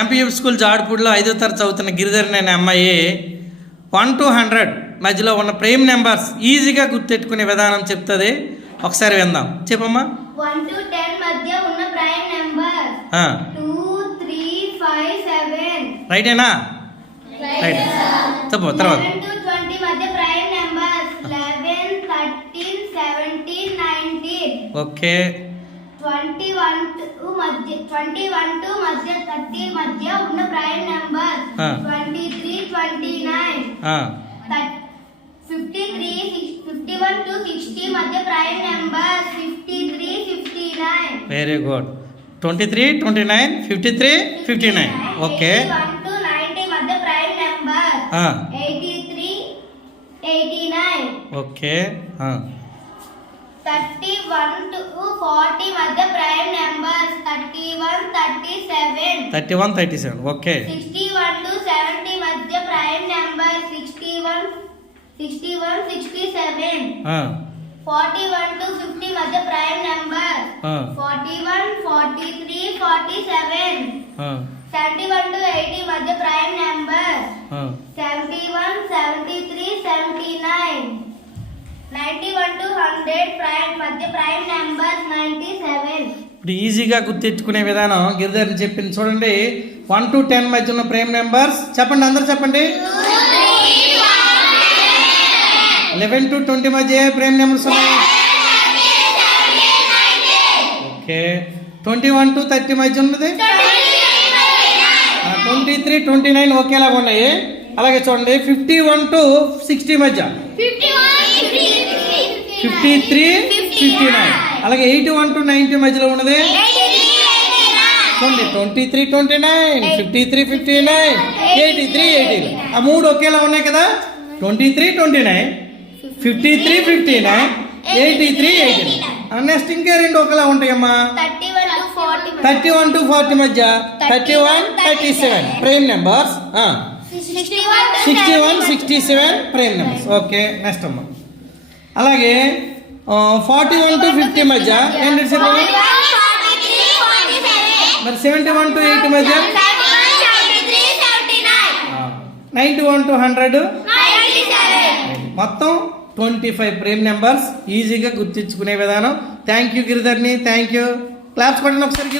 MPF school జాడ్పూడిలో 5వ తరగతి చదువుతున్న గిరిధర్ అనే అమ్మాయి 1 to 100 మధ్యలో ఉన్న ప్రైమ్ నెంబర్స్ ఈజీగా గుర్తెట్టుకునే విధానం చెప్తుంది. ఒకసారి విందాం. చెప్పమ్మా. 1 to 10 మధ్య ఉన్న ప్రైమ్ నెంబర్ 2 3 5 7. రైటేనా? రైట్. చెప్పు తర్వాత. 11 to 20 మధ్య ప్రైమ్ నెంబర్స్ 11 13 17 19. ఓకే. 21 to మధ్య 30 మధ్య ఉన్న ప్రైమ్ నెంబర్ 23 29. 51 to 60 మధ్య prime number 53 59. Very good. 23 29 53 59. Okay. 81 to 90 మధ్య ప్రైమ్ నెంబర్ 83 89. ఓకే. 31 to 40 మధ్య ప్రైమ్ నెంబర్స్ 31 37. 31 37. ఓకే. 61 to 70 మధ్య ప్రైమ్ నెంబర్ 61 67. 41 to 50 మధ్య ప్రైమ్ నెంబర్ 41 43 47. 71 to 80 మధ్య ప్రైమ్ నెంబర్ 71 73 79. 91 to 100 మధ్య ప్రైమ్ నెంబర్ 97. ఇప్పుడు ఈజీగా గుర్తెట్టుకునే విధానం గిరిధర్ చెప్పింది చూడండి. 1 to 10 మధ్య ఉన్న ప్రైమ్ నెంబర్స్ చెప్పండి, అందరు చెప్పండి. 11 to 20 మధ్య ప్రైమ్ నెంబర్స్ ఉన్నాయి. ఓకే. 21 to 30 మధ్య ఉన్నది 23 29 ఒకేలాగా ఉన్నాయి. అలాగే చూడండి 51 to 60 మధ్య 53 59. అలాగే 81 to 90 మధ్యలో ఉన్నది చూడండి 23 29 53 59 83 80. ఆ మూడు ఒకేలా ఉన్నాయి కదా. 23 29 53 59 83 80. నెక్స్ట్ ఇంకా రెండు ఒకేలా ఉంటాయమ్మా. 31 to 40 మధ్య 31 37 prime numbers. 61 67 prime numbers. Okay. Next అమ్మా. అలాగే 41 to 50 మధ్య ఏంటి చెప్పండి. మరి 71 to 80 మధ్య 91 to 100 మొత్తం 25 ప్రైమ్ నెంబర్స్ ఈజీగా గుర్తించుకునే విధానం. థ్యాంక్ యూ గిరిధర్ని. Thank you. క్లాప్స్ కొట్టండి ఒకసారి.